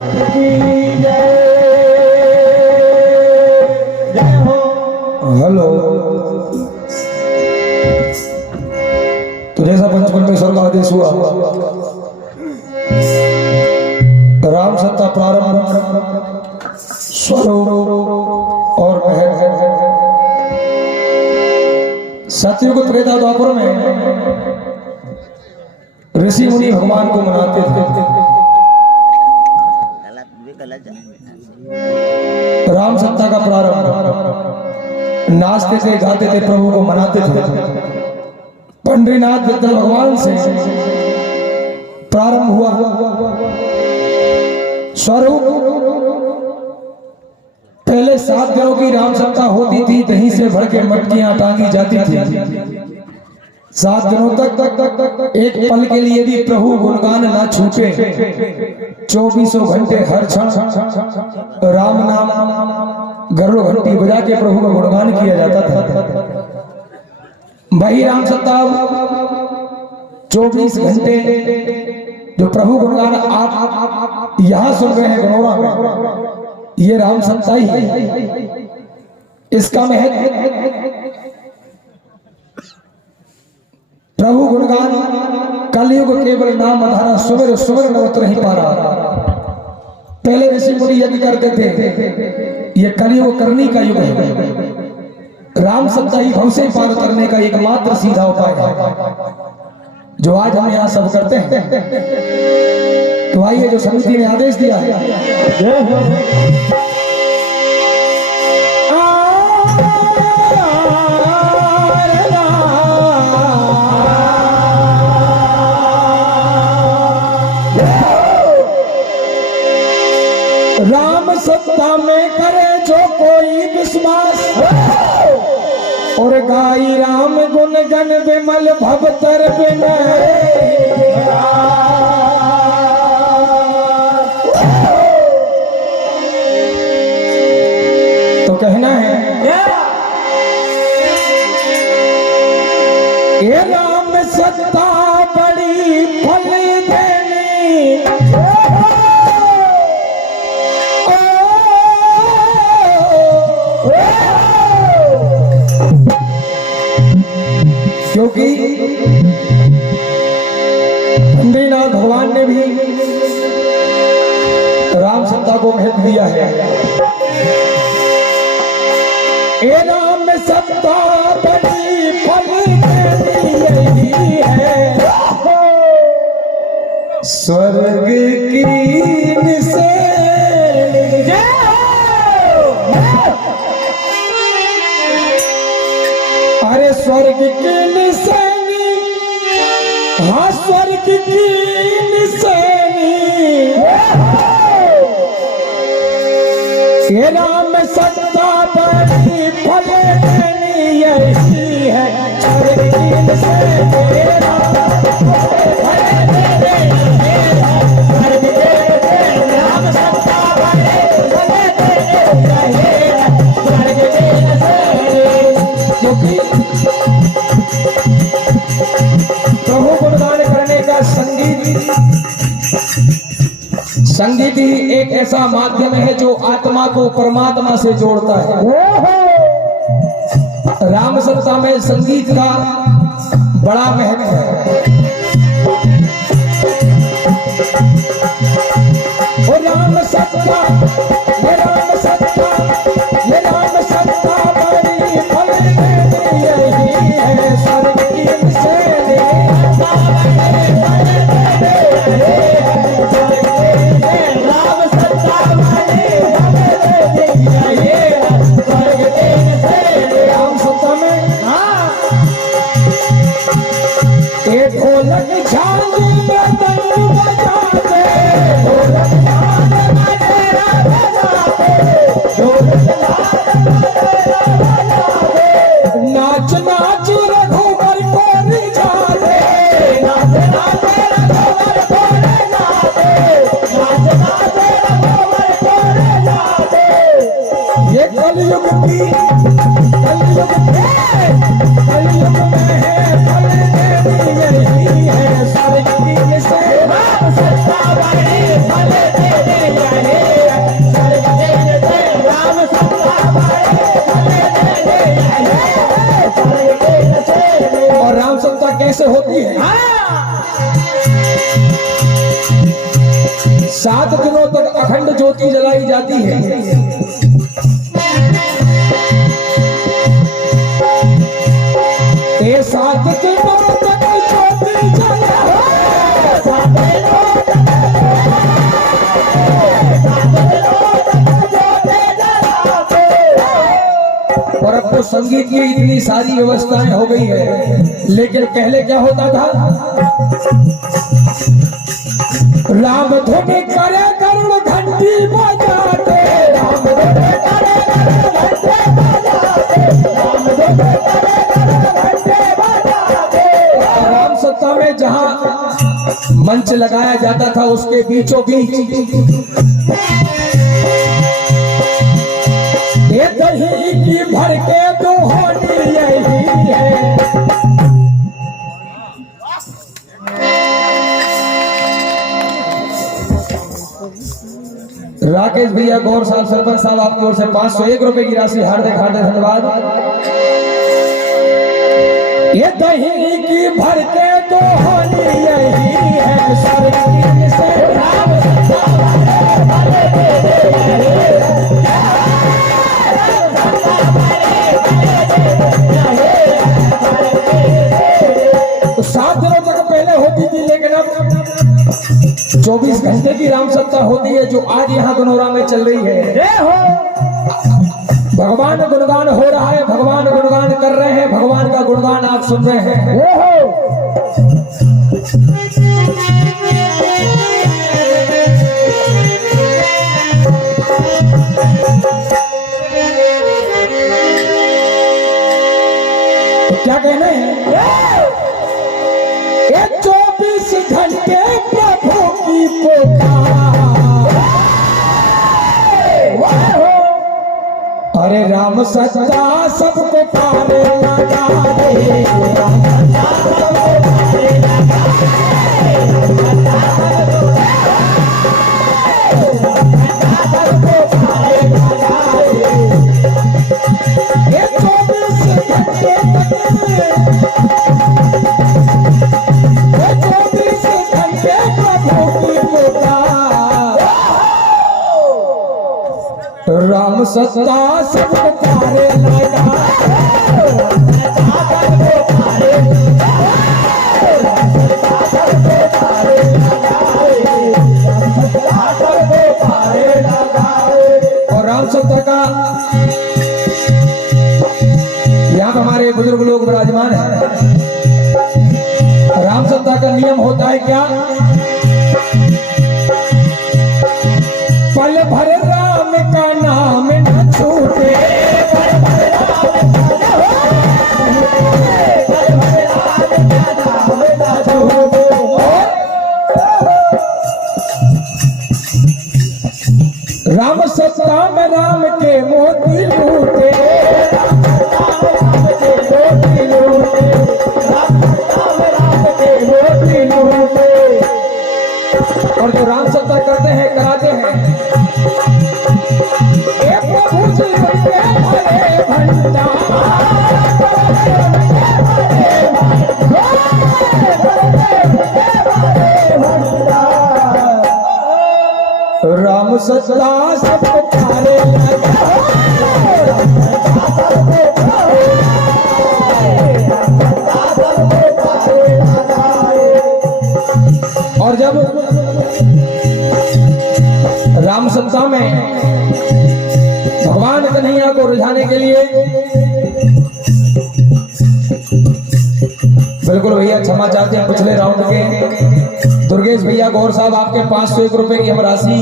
Hello. तो जैसा पंचपरमेश्वर का आदेश हुआ, राम सत्ता प्रारंभ स्वरूप और सतयुग त्रेता द्वापर में ऋषि मुनि भगवान को मनाते थे। राम सत्ता का प्रारंभ नाचते थे, गाते थे, प्रभु को मनाते थे। पंडरीनाथ विठल भगवान से प्रारंभ हुआ स्वरूप। पहले 7 दिनों की राम सत्ता होती थी, दही से भर के मटकियां टांगी जाती थी। 7 दिनों तक एक पल के लिए भी प्रभु गुणगान ना छूटे। 24 घंटे हर क्षण राम नाम गरुड़ घंटी बजा के प्रभु का गुणगान किया जाता था। वही राम सत्ता 24 घंटे जो प्रभु गुणगान आप यहां सुन रहे हैं गनौरा में, ये राम सत्ता ही है। इसका महत्व प्रभु गुणगान कलयुग केवल नाम आधारा सुमिर सुमिर नवत नहीं पा रहा। पहले ऋषि मुनि यज्ञ करते थे, ये कलयुग करनी का युग है। राम सत्ता ही भव से पार करने का एकमात्र सीधा उपाय है, जो आज हम यहाँ सब करते हैं। तो आइए, जो समिति ने आदेश दिया है, राम सत्ता में करे जो कोई विश्वास, और गाई राम गुण गण विमल भवतर बिन। तो कहना है, ये राम सत्ता बड़ी फल देनी, क्योंकि पंडरीनाथ भगवान ने भी राम सत्ता को महत्व दिया है। ए राम सत्ता बड़ी फल देनी है, स्वर्ग की निशानी। अरे स्वर्ग की निशानी, हाँ स्वर्ग की निशानी, ये राम सत्ता बड़ी फल देनी यही है। स्वर्ग की निशानी, राम सत्ता बड़ी फल देनी यही है। स्वर्ग की निशानी, क्योंकि प्रभु गुणगान करने का संगीत ही एक ऐसा माध्यम है जो आत्मा को परमात्मा से जोड़ता है। राम सत्ता में संगीत का बड़ा महत्व है। ओ राम सत्ता, ये राम सत्ता, ये राम सत्ता बड़ी फल देनी यही है। स्वर्ग की निशानी, राम सत्ता बड़ी फल देनी यही है। स्वर्ग की निशानी, राम सत्ता में एक ढोलक झांझ में तंग बजाते, ढोलक झांझ में तेरा बजाते, ढोलक झांझ में तेरा बजाते, नाच नाच रघुवर को रिझाते, नाच नाच रघुवर को रिझाते, नाच नाच रघुवर को रिझाते। ये कलयुग में है फल देनी यही है। स्वर्ग की निशानी, राम सत्ता बड़ी फल देनी 7 दिनों तक अखंड ज्योति जलाई जाती है। ये 7 दिनों तक ज्योति जलाई, और अब तो संगीत की इतनी सारी व्यवस्थाएं हो गई है, लेकिन पहले क्या होता था? राम धुन करे गरुड़ घंटी बजाते, राम धुन करे गरुड़ घंटी बजाते, राम धुन करे गरुड़ घंटी बजाते। राम सत्ता में जहां मंच लगाया जाता था उसके बीचों बीच ये दही की भर के दुहानी यही है। राकेश भैया, गौर साहब, सरपंच साहब, आपकी ओर से 501 रुपए की राशि हार्दिक हार्दिक धन्यवाद। ये दही की भर के दुहानी यही है, सरकीन से राम तो 7 दिनों तक पहले होती थी, लेकिन अब 24 घंटे की राम सत्ता होती है, जो आज यहाँ गनौरा में चल रही है। भगवान गुणगान हो रहा है, भगवान गुणगान कर रहे हैं, भगवान का गुणगान आप सुन रहे हैं। तो क्या कहना है? 24 घंटे प्रभु की पुकार, अरे राम सत्ता सबको पाने लगा रे, राम सत्ता सबको पाने लगा रे। ये 24 घंटे तक, ये 24 घंटे प्रभु की पुकार, राम सत्ता सबको पारे लगा, और राम सत्ता का यहाँ हमारे बुजुर्ग लोग विराजमान है। राम सत्ता का नियम होता है क्या? पल भर राम का नाम न छूटे, पल भर राम का नाम न छूटे, राम सत्ता में राम के मोती लूटे, राम के मोती लूटे, राम सत्ता में राम के मोती लूटे। और जो राम सत्ता करते हैं, कराते हैं, ये प्रभु जी के भरे भंडार, राम सत्ता सबको पारे लगा, और जब राम सत्ता में भगवान कन्हैया को रिझाने के लिए, बिल्कुल भैया क्षमा चाहते हैं पिछले राउंड के दुर्गेश भैया, गौर साहब, आपके 501 रुपए की हम राशि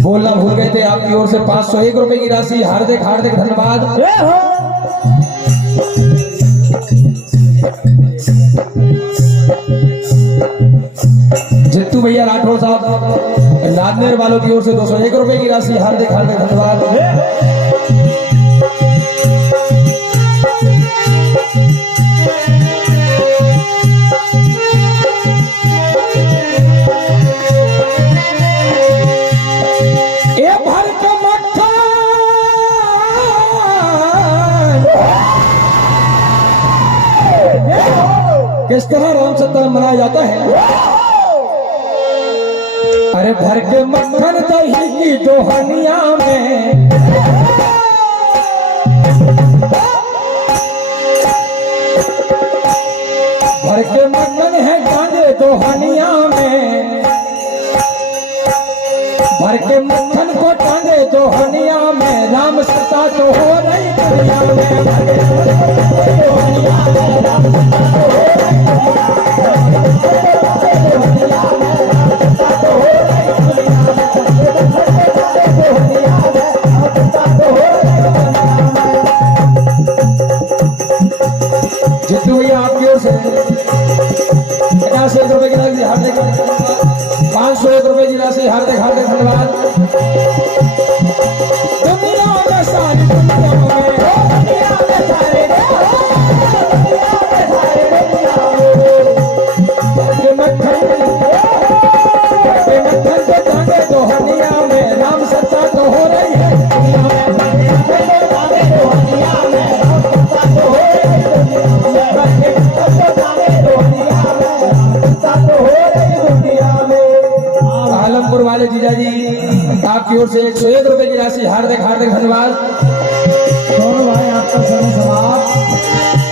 बोलना भूल गए थे, आपकी ओर से 501 रुपए की राशि हार्दिक हार्दिक धन्यवाद। जित्तू भैया राठौर साहब नादनेर वालों की ओर से 201 रुपए की राशि हार्दिक हार्दिक धन्यवाद। किस तरह राम सत्ता मनाया जाता है? अरे अरे भर के मक्खन दही की दोहनिया में, भर के मक्खन है गांजे दोहनिया में, भर के मक्खन को टांगे दोहनिया में, राम सता तो हो रही दुनिया में, भर के दोहनिया में, राम सता तो हो रही दुनिया में, राम सता तो हो रही दुनिया में, राम सता तो हो रही दुनिया में। जितू भैया आपकी ओर से 50 रुपए की राशि हार्दिक 501 रुपए की राशि हार्दिक हार्दिक धन्यवाद। दुनिया में सारी दुनिया में, दुनिया में सारे मक्खन के टांगे दोहनिया में, राम सत्ता तो हो रही है दुनिया में, टांगे दोहनिया में, राम सत्ता तो हो रही है दुनिया में। आलमपुर वाले जीजा जी आपकी ओर से 101 रुपए की राशि हार्दिक हार्दिक धन्यवाद। दोनों भाई आपका समय समाप्त।